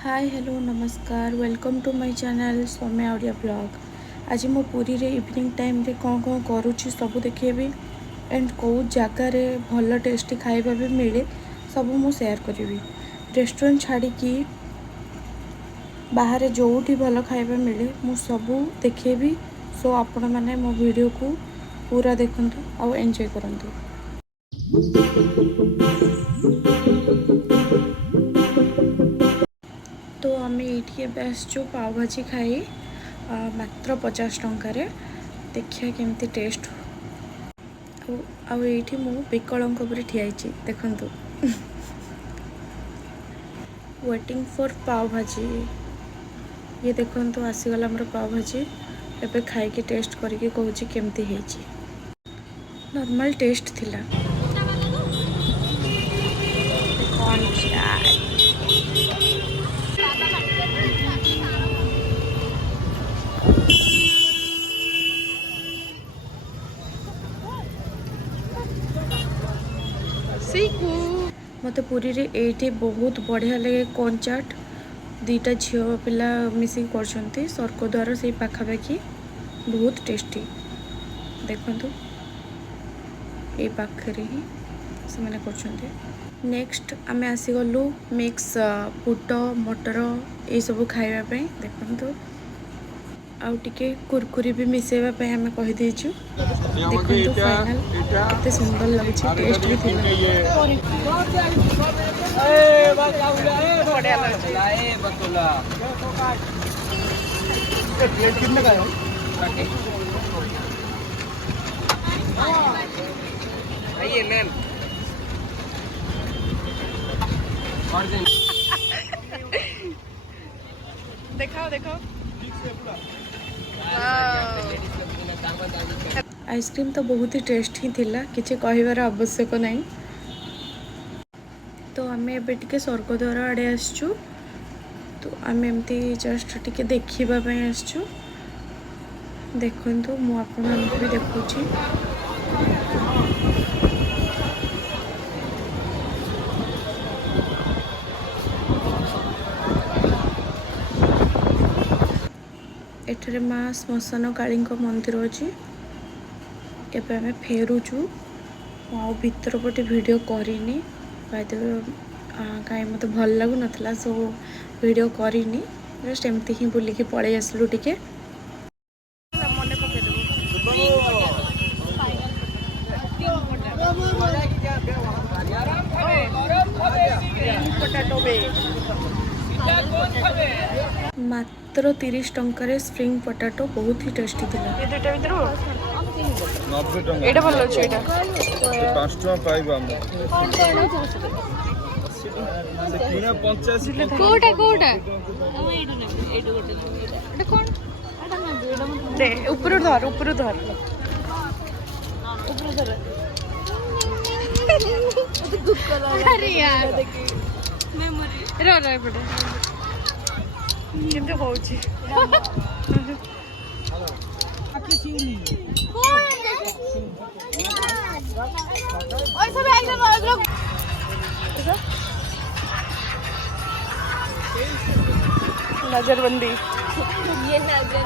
हाय hello नमस्कार welcome to my channel Soumya Odia blog. आज मो पुरी रे इवनिंग टाइम रे कौन कौन करुँची सब देखेबी एंड कौ जगार भल टेस्टी खाଇବା भी मिले सब मु शेयर करी। रेस्टोरेंट छाड़ी बाहर जोठी भल खाଇବା मिले मु सब देखेबी। सो आपण मैंने मो वीडियो को पूरा देखंतु आउ एंजॉय करंतु। तो आम ये आसचु पाव भाजी खाई मात्र 50 टंकार। देखिए केमती टेस्ट आठी मु विकलंक ठियाई देखु वेटिंग फॉर पाव भाजी। ये देखु आसीगला मोर पाव भाजी एबे खाई टेस्ट करके कहूँ केमती है। नॉर्मल टेस्ट थिला। मत पुरी रे एठी बहुत बढ़िया लगे कौन चाट। दीटा झील पिला मिसिक कर सर्क द्वारा से पाखापाखि बहुत टेस्टी देखु ये पाखे ही से मैंने कर। नेक्स्ट आम आसीगलु मिक्स बुट मटर ये सब खावाई देखु आउ टिके कुरकुरी भी मिसेवाई आम कहीदेचु। देखो फाइनल केते सुंदर लगे टेस्ट भी थी। देखाओ देखाओ आइसक्रीम तो बहुत ही टेस्ट ही थिला किसी कहबार आवश्यक नहीं। तो आम एबे स्वर्ग द्वार आड़े आसचु। तो आम एमती जस्ट टिके देखापी आसचु। देखु मु आपको भी देखुची। एठरे माँ श्मशान काली मंदिर अच्छी। एबे आमे फेरुचु आ भीतर पटे वीडियो करनी कहीं मत भल लगु नथला सो वीडियो करनी जस्ट एमती ही बुलिकी पड़े आसलु टिके। मात्र 30 टंकार स्प्रिंग पोटाटो बहुत ही टेस्टी थिला। ये दुटा भीतर 90 टंका एटा भल अछि। एटा 5 टंका पाइबा हम से किना 85 कोटा कोटा एटा गोटे एटा कोन एटा ना दे ऊपर धर ऊपर धर अरे यार मेमोरी रो रो पड़े केमते होउची। ओए सब एकदम एकदम नजरबंदी ये नजर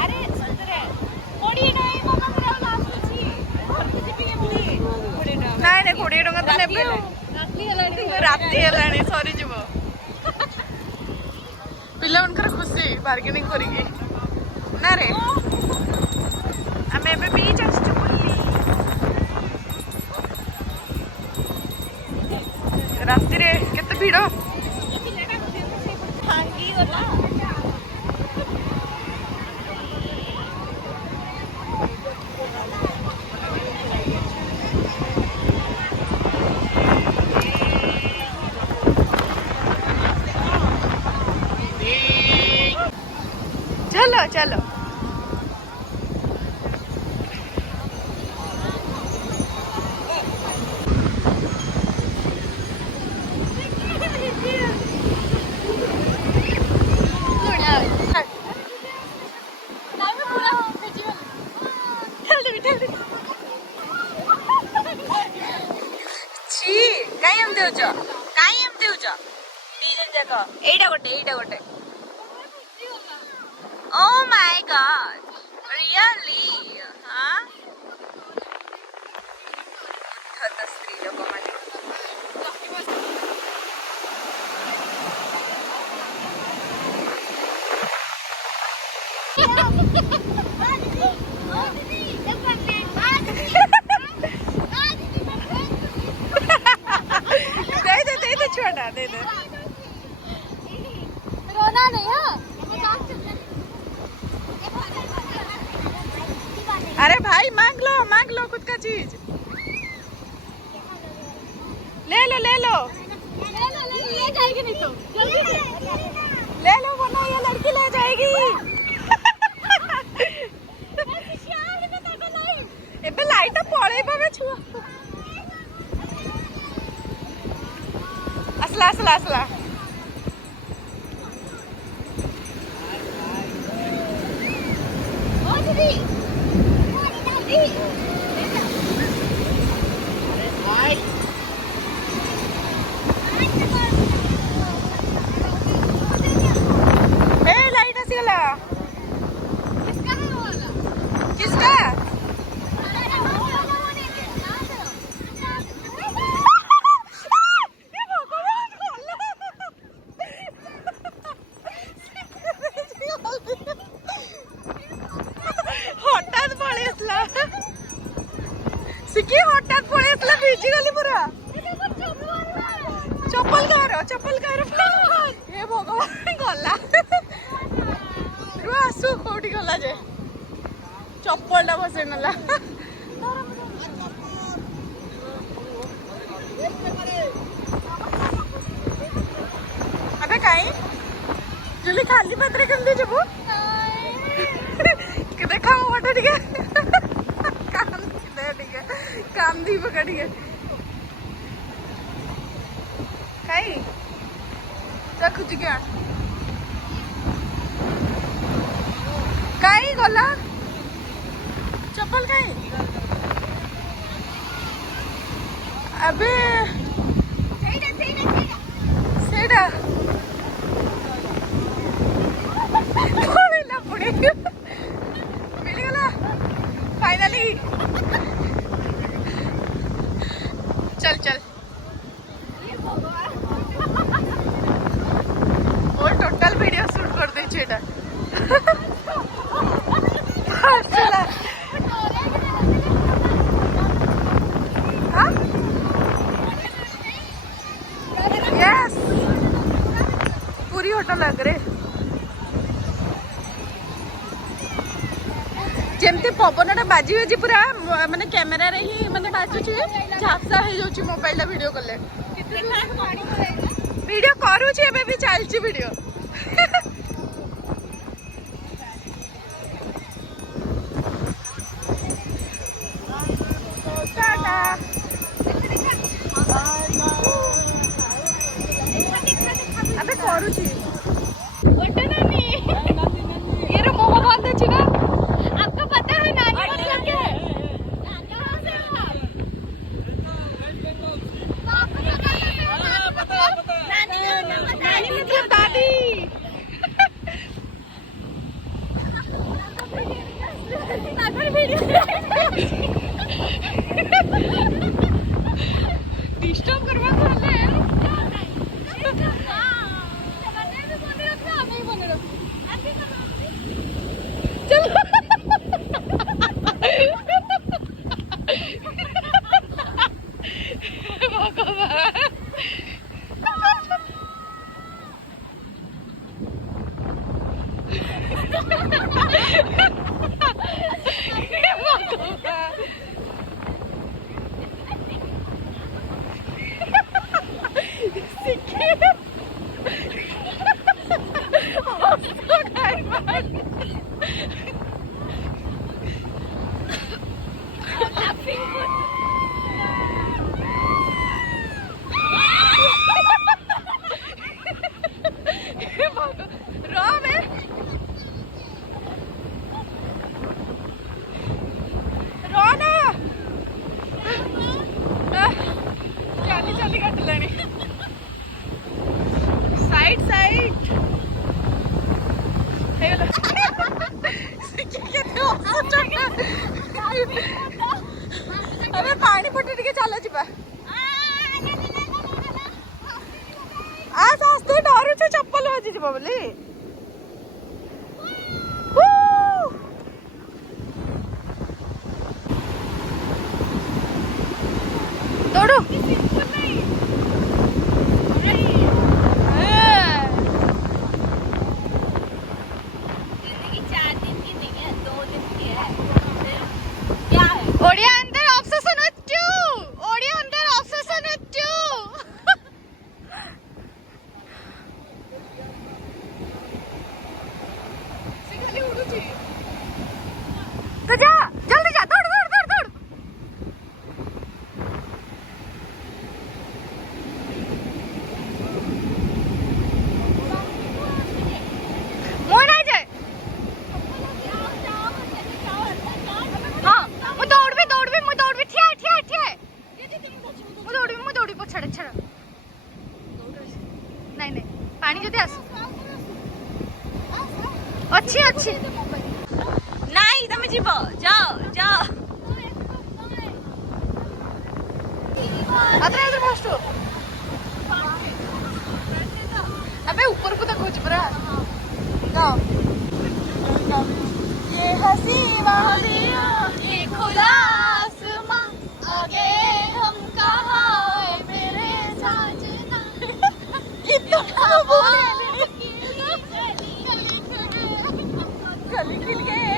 अरे सुंदर कोड़ी नहीं मम्मा पूरा लास्ट छी घर को जिबी एमली कोड़ी नहीं नहीं 20 टका तो नेबे राति हेलानी सरी जीव पिला उनकर खुशी बार्गेनिंग करिकी ना रे आम एबे बीच आसचु बुल्ली। राति रे केते भीड़ भांगी गला। चलो चलो ছি কাই এমতি হଉଛ কাই এমতি হଉଛ ଦି ଜଣ ଯାକ ଏଇଟା ଗୋଟେ ଓ ମାଇ ଗଡ୍ ରିଅଲି ହଁ ଉଦ୍ଧତ ସ୍ତ୍ରୀ ଲୋକମାନେ दे छोटा दे रोना नहीं है। अरे भाई मांग लो खुद का चीज ले लो ले जाएगी नहीं तो जल्दी से ले लो वरना ये लड़की ले जाएगी एबे लाइट पळेबा बे छुआ असला ओ दीदी ए लाइट आसीगला किसका है वो वाला किसका सिकी हठात पळे असला भिजी गली पुरा चप्पल कर हे भगवान गला आसु कोठी गला जे चप्पल टा बसे नला अबे काई जुली खाली पत्रे केमती जबु के देखा मोटा ठीक है काम दी पकड़ी है काई रखुच क्या काई गला चप्पल काई अबे सेडा पड़ेला पड़े मिल गला फाइनली चल और टोटल वीडियो शूट कर दे छेटा चला हां यस पूरी होटल लग रे जेमती पवनटा बाजी बाजी पूरा माने कैमेरा रे ही माने बाजुची झापसा हे जोची मोबाइल ला वीडियो करले वीडियो करू छी एबे भी चलची वीडियो टाटा अबे करू छी ओटा नानी ये रो मोह बंद अछि ना आपको पता है नानी मतलब क्या है कहां से हो आप पता नानी मतलब दादी डिस्टर्ब करवा वाले चलो आस तू डरुछ चप्पल हजि जीव बोली दौड़ू ओडिया अंदर ऑब्सेशन विथ टू ओडिया अंदर ऑब्सेशन विथ टू से खाली उडुची तो जा जल्दी जा दौड़ दौड़ दौड़ दौड़ मोय नाही जाय हां मु दौड़बे दौड़बे मु दौड़बे ठिया ठिया ठिया मु दौड़बे पछड़ छड़ नहीं नहीं पानी जदि आस अच्छी अच्छी नहीं तमे जीव जाओ जाओ अरे इधर फास्ट हो अबे ऊपर को तक कुछ पूरा जाओ ये हंसी वादियां ये खुला आसमां आगे हम कहाँ है मेरे साजना इतना बोले गली खिल गए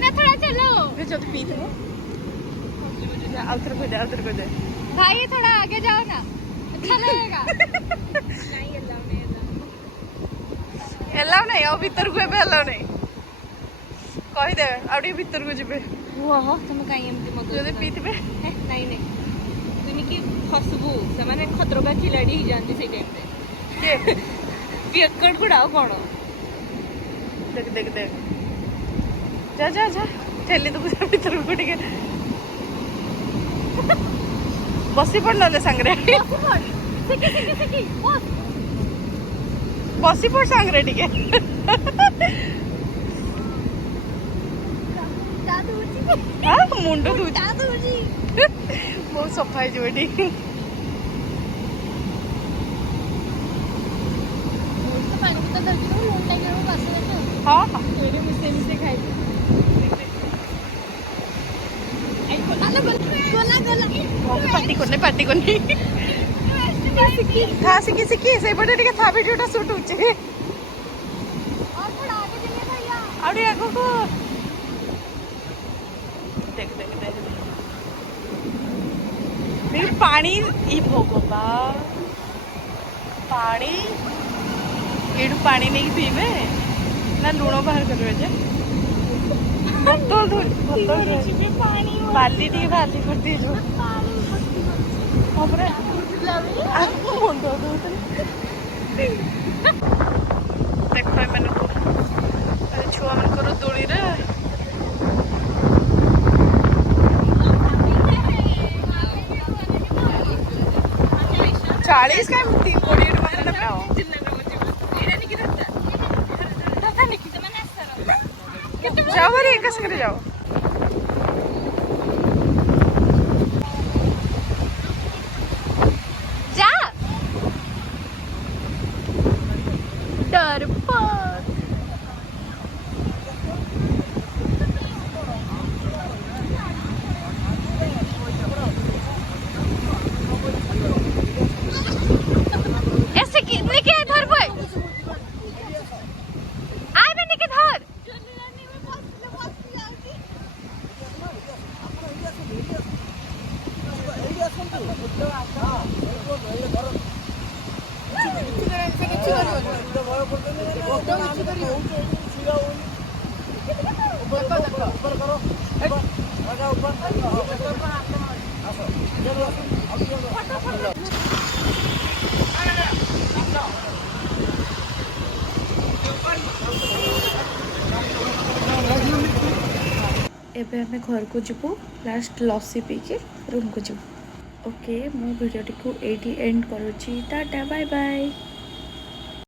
ना थोड़ा चलो ये जो पीत हो उधर को जा भाई थोड़ा आगे जाओ ना अच्छा लगेगा नहीं एलाव नहीं आ भीतर को एबे एलाव नहीं कहि दे आउडी भीतर को जिबे वाह तुम काई एमती मत जदे पीतबे नहीं नहीं तुम की फसबू से माने खतरो का खिलाड़ी ही जानती से टाइम पे के पियक्कड़ गुड़ाओ कोन देख देख देख जा जा जा ठेली तो पूरा भीतर को टिके बसी पड़ नले संगरे सिकी बसी पड़ संगरे टिके हां मुंडो दू बहुत सफाई जो एटी हाँ मिसे खाई पार्टी करने था सिकी से बड़े टिके था वीडियोटा शूट होचे और थोड़ा आगे चलिए भैया आउडी आगो को देख देख देख फिर पानी ई भगवान पानी एडू पानी नहीं पीबे ना लुण बाहर करबे जे बोतल पानी बाल्टी टी बाल्टी कर दी जो हमरे आगो मुंडो देखो मैंने को छुआ मन करो दोड़ी रे 40 का 3 कोड़ी टमाटर ना हो जाओ रे एक संगे जाओ जा डरपोक ऐसे कितने के धर बोय आय बने के धर एबे हमें घर को जीवु लास्ट लस्सी पी के रूम को जीवु ओके मो वीडियो को एटी एंड करूची टाटा बाय बाय।